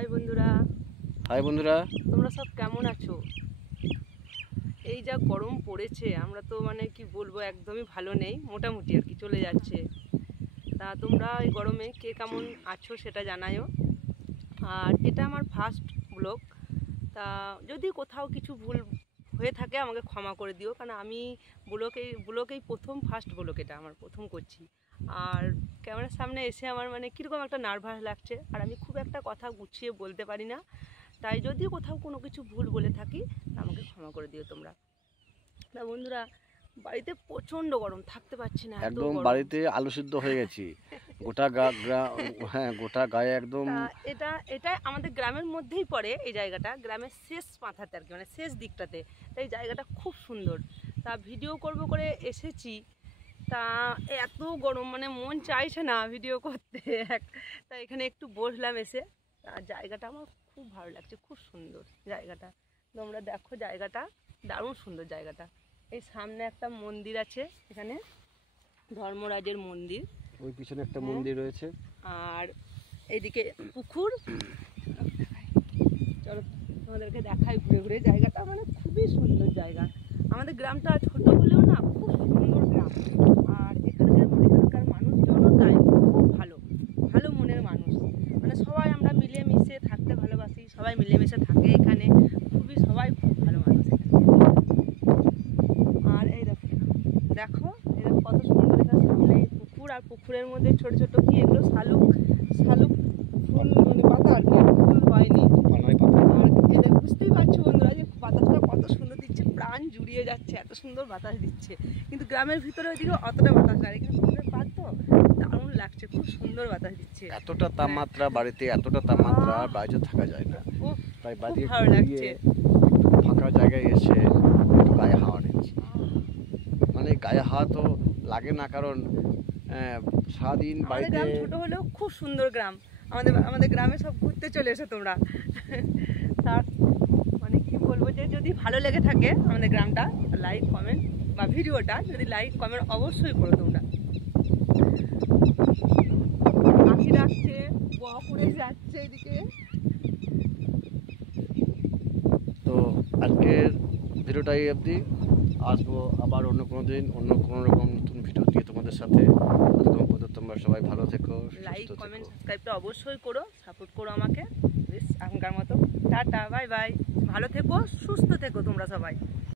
High বন্ধুরা, তোমরা সব কেমন আছো? এই যা গরম পড়েছে, আমরা তো মানে কি বলবো, একদমই ভালো নেই, মোটামুটি আর কি চলে যাচ্ছে। তা তোমরা এই গরমে কে কেমন আছো সেটা জানায়ও। আর এটা আমার ফার্স্ট ব্লগ, তা যদি কোথাও কিছু ভুল হয়ে থাকে আমাকে ক্ষমা করে দিও, কারণ আমি ব্লগেই ফার্স্ট ব্লগ, এটা আমার প্রথম করছি। আর ক্যামেরার সামনে এসে আমার মানে কীরকম একটা নার্ভাস লাগছে, আর আমি খুব একটা কথা গুছিয়ে বলতে পারি না, তাই যদি কোথাও কোনো কিছু ভুল বলে থাকি আমাকে ক্ষমা করে দিও তোমরা। না বন্ধুরা, বাড়িতে প্রচণ্ড গরম, থাকতে পারছি না, একদম বাড়িতে আলু সিদ্ধ হয়ে গেছি। গোটা গোটা গায়ে একদম। এটা আমাদের গ্রামের মধ্যেই পড়ে, এই জায়গাটা গ্রামের শেষ মাথাতে আর কি, মানে শেষ দিকটাতে। তাই জায়গাটা খুব সুন্দর। তা ভিডিও করব করে এসেছি, তা এত গরম মানে মন চাইছে না ভিডিও করতে। তা এখানে একটু বসলাম এসে, আর জায়গাটা আমার খুব ভালো লাগছে, খুব সুন্দর জায়গাটা। তোমরা দেখো, জায়গাটা দারুণ সুন্দর জায়গাটা। এই সামনে একটা মন্দির আছে, এখানে ধর্মরাজের মন্দির, ওই পিছনে একটা মন্দির রয়েছে, আর এইদিকে পুকুর। চলো তোমাদেরকে দেখাই ঘুরে ঘুরে, জায়গাটা মানে খুবই সুন্দর জায়গা। আমাদের গ্রামটা ছোট হলেও না খুব সুন্দর গ্রাম। আর এখানকার মানুষজনও তাই খুব ভালো ভালো মনের মানুষ, মানে সবাই আমরা মিলেমিশে থাকতে ভালোবাসি, সবাই মিলেমিশে থাকে এখানে, সবাই খুব ভালো মানুষ এখানে। আর এই দেখো দেখো কত সুন্দর, এখানে সামনে পুকুর, আর পুকুরের মধ্যে ছোট ছোট কি এগুলো শালুক ফুল, মানে পাতা আর কি, ফুল হয়নি। আর এদের বুঝতেই পারছো বন্ধুরা যে বাতাসটা কত সুন্দর দিচ্ছে, প্রাণ জুড়িয়ে যাচ্ছে, এত সুন্দর বাতাস দিচ্ছে। কিন্তু গ্রামের ভিতরে ওইদিকে অতটা বাতাস লাগে, কিন্তু পুকুরের পাড় তো দারুণ লাগছে, খুব সুন্দর বাতাস দিচ্ছে। এতটা তাপমাত্রা বাড়িতে, এতটা তাপমাত্রা বাইরে থাকা যায় না। তাই বাড়ি ভালো লাগছে, ফাঁকা জায়গায় এসে একটু গায়ে হাওয়া নিচ্ছি। মানে গায়ে হাওয়া তো লাগে না, কারণ সারাদিন বাড়িতে। গ্রাম ছোট হলেও খুব সুন্দর গ্রাম আমাদের গ্রামে, সব ঘুরতে চলে এসো তোমরা। তার মানে কি বলবো, যে যদি ভালো লেগে থাকে আমাদের গ্রামটা, লাইক কমেন্ট, বা ভিডিওটা যদি লাইক কমেন্ট অবশ্যই করো তোমরা। পাখি ডাকছে, বক উড়ে যাচ্ছে এদিকে। তো আজকের ভিডিওটাই অবধি, আসবো আবার অন্য কোনো দিন অন্য কোনো রকম নতুন ভিডিও দিয়ে তোমাদের সাথে। ততক্ষণ পর্যন্ত তোমরা সবাই ভালো থেকো, লাইক কমেন্ট সাবস্ক্রাইবটা অবশ্যই করো, সাপোর্ট করো আমাকে। বেশ এখনকার মতো টাটা, বাই বাই, ভালো থেকো, সুস্থ থেকো তোমরা সবাই।